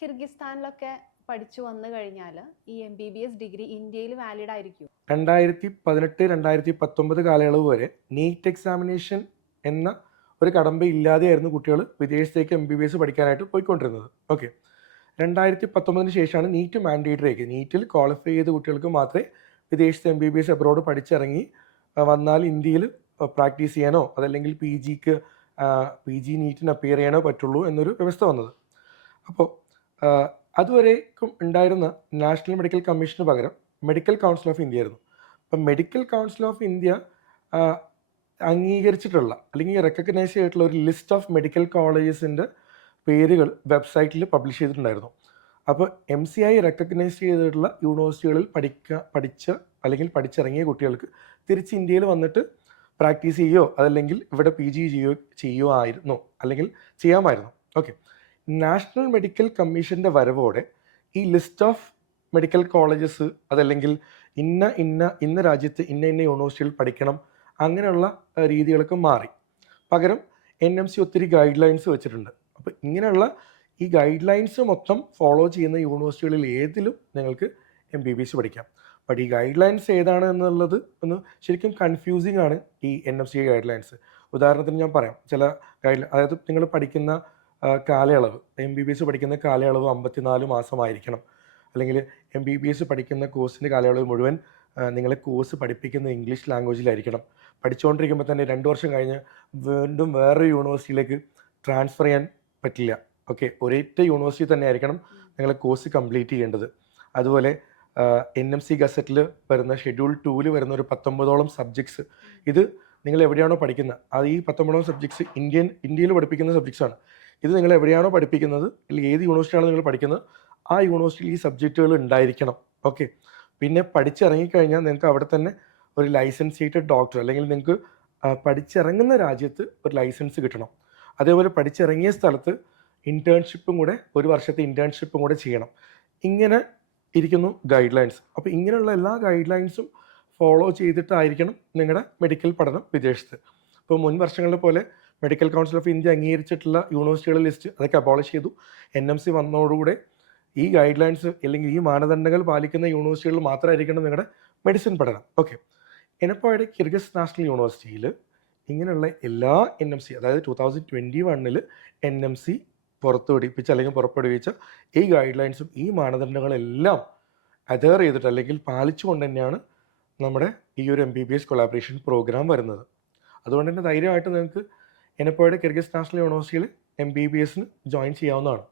കിർഗിസ്ഥാനിലൊക്കെ പഠിച്ചു വന്നു കഴിഞ്ഞാൽ ഈ M B B S degree ഇന്ത്യയിൽ വാലിഡ് ആയിരിക്കും. രണ്ടായിരത്തി പതിനെട്ട് രണ്ടായിരത്തി പത്തൊമ്പത് കാലയളവ് വരെ നീറ്റ് എക്സാമിനേഷൻ എന്ന ഒരു കടമ്പ ഇല്ലാതെയായിരുന്നു കുട്ടികൾ വിദേശത്തേക്ക് എം ബി ബി എസ് പഠിക്കാനായിട്ട് പോയിക്കൊണ്ടിരുന്നത്. ഓക്കെ രണ്ടായിരത്തി പത്തൊമ്പതിന് ശേഷമാണ് നീറ്റ് മാൻഡേറ്ററി ആക്കിയത് നീറ്റിൽ ക്വാളിഫൈ ചെയ്ത കുട്ടികൾക്ക് മാത്രമേ വിദേശത്ത് M B B S abroad പഠിച്ചിറങ്ങി വന്നാൽ ഇന്ത്യയിൽ പ്രാക്ടീസ് ചെയ്യാനോ അതല്ലെങ്കിൽ പി ജിക്ക് പി ജി നീറ്റിന് അപ്പിയർ ചെയ്യാനോ പറ്റുള്ളൂ എന്നൊരു വ്യവസ്ഥ വന്നത്. അപ്പോൾ അതുവരേക്കും ഉണ്ടായിരുന്ന നാഷണൽ മെഡിക്കൽ കമ്മീഷന് പകരം മെഡിക്കൽ കൗൺസിൽ ഓഫ് ഇന്ത്യ ആയിരുന്നു അപ്പം മെഡിക്കൽ കൗൺസിൽ ഓഫ് ഇന്ത്യ അംഗീകരിച്ചിട്ടുള്ള അല്ലെങ്കിൽ റെക്കഗ്നൈസ് ചെയ്തിട്ടുള്ള ഒരു ലിസ്റ്റ് ഓഫ് മെഡിക്കൽ കോളേജസിന്റെ പേരുകൾ വെബ്സൈറ്റിൽ പബ്ലിഷ് ചെയ്തിട്ടുണ്ടായിരുന്നു. അപ്പോൾ എം സി ഐ റെക്കഗ്നൈസ് ചെയ്തിട്ടുള്ള യൂണിവേഴ്സിറ്റികളിൽ പഠിക്ക പഠിച്ച അല്ലെങ്കിൽ പഠിച്ചിറങ്ങിയ കുട്ടികൾക്ക് തിരിച്ച് ഇന്ത്യയിൽ വന്നിട്ട് പ്രാക്ടീസ് ചെയ്യുകയോ അതല്ലെങ്കിൽ ഇവിടെ പി ജി ചെയ്യുകയോ ചെയ്യുകയോ ആയിരുന്നു? അല്ലെങ്കിൽ ചെയ്യാമായിരുന്നു? ഓക്കെ നാഷണൽ മെഡിക്കൽ കമ്മീഷന്റെ വരവോടെ ഈ ലിസ്റ്റ് ഓഫ് മെഡിക്കൽ കോളേജസ് അതല്ലെങ്കിൽ ഇന്ന ഇന്ന ഇന്ന രാജ്യത്ത് ഇന്ന ഇന്ന യൂണിവേഴ്സിറ്റിയിൽ പഠിക്കണം അങ്ങനെയുള്ള രീതികളൊക്കെ മാറി. പകരം എൻ എം സി ഒത്തിരി ഗൈഡ് ലൈൻസ് വെച്ചിട്ടുണ്ട്. അപ്പോൾ ഇങ്ങനെയുള്ള ഈ ഗൈഡ് ലൈൻസ് മൊത്തം ഫോളോ ചെയ്യുന്ന യൂണിവേഴ്സിറ്റികളിൽ ഏതിലും നിങ്ങൾക്ക് എം ബി ബി എസ് പഠിക്കാം. ബട്ട് ഈ ഗൈഡ് ലൈൻസ് ഏതാണ് എന്നുള്ളത് ഒന്ന് ശരിക്കും കൺഫ്യൂസിങ് ആണ് ഈ N M C guidelines ഉദാഹരണത്തിന് ഞാൻ പറയാം ചില ഗൈഡ് അതായത് നിങ്ങൾ പഠിക്കുന്ന കാലയളവ്. എം ബി ബി എസ് പഠിക്കുന്ന കാലയളവ് അമ്പത്തിനാല് മാസമായിരിക്കണം. അല്ലെങ്കിൽ എം ബി ബി എസ് പഠിക്കുന്ന കോഴ്സിന്റെ കാലയളവ് മുഴുവൻ നിങ്ങളെ കോഴ്സ് പഠിപ്പിക്കുന്ന ഇംഗ്ലീഷ് ലാംഗ്വേജിലായിരിക്കണം. പഠിച്ചുകൊണ്ടിരിക്കുമ്പോൾ തന്നെ രണ്ട് വർഷം കഴിഞ്ഞ് വീണ്ടും വേറൊരു യൂണിവേഴ്സിറ്റിയിലേക്ക് ട്രാൻസ്ഫർ ചെയ്യാൻ പറ്റില്ല. ഓക്കെ? ഒരേറ്റ യൂണിവേഴ്സിറ്റി തന്നെ ആയിരിക്കണം നിങ്ങളെ കോഴ്സ് കംപ്ലീറ്റ് ചെയ്യേണ്ടത്. അതുപോലെ എൻ എം സി ഗസറ്റിൽ വരുന്ന ഷെഡ്യൂൾ ടൂവിൽ വരുന്ന ഒരു പത്തൊമ്പതോളം സബ്ജക്ട്സ്. ഇത് നിങ്ങൾ എവിടെയാണോ പഠിക്കുന്നത് അത് ഈ പത്തൊമ്പതോളം സബ്ജക്ട്സ് ഇന്ത്യൻ ഇന്ത്യയിൽ പഠിപ്പിക്കുന്ന സബ്ജക്ട്സ് ആണ്. ഇത് നിങ്ങൾ എവിടെയാണോ പഠിപ്പിക്കുന്നത് അല്ലെങ്കിൽ ഏത് യൂണിവേഴ്സിറ്റിയാണോ നിങ്ങൾ പഠിക്കുന്നത് ആ യൂണിവേഴ്സിറ്റിയിൽ ഈ സബ്ജക്റ്റുകൾ ഉണ്ടായിരിക്കണം. ഓക്കെ പിന്നെ പഠിച്ചിറങ്ങിക്കഴിഞ്ഞാൽ നിങ്ങൾക്ക് അവിടെ തന്നെ ഒരു ലൈസൻസ് ലൈസൻസിയേറ്റഡ് ഡോക്ടർ അല്ലെങ്കിൽ നിങ്ങൾക്ക് പഠിച്ചിറങ്ങുന്ന രാജ്യത്ത് ഒരു ലൈസൻസ് കിട്ടണം. അതേപോലെ പഠിച്ചിറങ്ങിയ സ്ഥലത്ത് ഇന്റേൺഷിപ്പും കൂടെ ഒരു വർഷത്തെ ഇന്റേൺഷിപ്പും കൂടെ ചെയ്യണം. ഇങ്ങനെ ഇരിക്കുന്നു ഗൈഡ് ലൈൻസ് അപ്പോൾ ഇങ്ങനെയുള്ള എല്ലാ ഗൈഡ് ലൈൻസും ഫോളോ ചെയ്തിട്ടായിരിക്കണം നിങ്ങളുടെ മെഡിക്കൽ പഠനം വിദേശത്ത്. ഇപ്പോൾ മുൻ വർഷങ്ങളിലെ പോലെ മെഡിക്കൽ കൗൺസിൽ ഓഫ് ഇന്ത്യ അംഗീകരിച്ചിട്ടുള്ള യൂണിവേഴ്സിറ്റികളുടെ ലിസ്റ്റ് അതൊക്കെ അബോളിഷ് ചെയ്തു. എൻ എം സി വന്നതോടുകൂടെ ഈ ഗൈഡ് ലൈൻസ് അല്ലെങ്കിൽ ഈ മാനദണ്ഡങ്ങൾ പാലിക്കുന്ന യൂണിവേഴ്സിറ്റികളിൽ മാത്രമായിരിക്കണം നിങ്ങളുടെ മെഡിസിൻ പഠനം. ഓക്കെ. എനപ്പോയുടെ കിർഗിസ് നാഷണൽ യൂണിവേഴ്സിറ്റിയിൽ ഇങ്ങനെയുള്ള എല്ലാ എൻ എം സി അതായത് ടൂ തൗസൻഡ് ട്വന്റി വണ്ണിൽ എൻ എം സി പുറത്തുവിടിപ്പിച്ച അല്ലെങ്കിൽ പുറപ്പെടുവിച്ച ഈ ഗൈഡ് ലൈൻസും ഈ മാനദണ്ഡങ്ങളെല്ലാം അതേർ ചെയ്തിട്ട് അല്ലെങ്കിൽ പാലിച്ചുകൊണ്ട് തന്നെയാണ് നമ്മുടെ ഈ ഒരു M B B S collaboration program വരുന്നത്. അതുകൊണ്ട് തന്നെ ധൈര്യമായിട്ട് നിങ്ങൾക്ക് എന്നെപ്പോഴും കിർഗിസ് നാഷണൽ യൂണിവേഴ്സിറ്റിയിൽ എം ബി ബി എസിന് ജോയിൻ ചെയ്യാവുന്നതാണ്.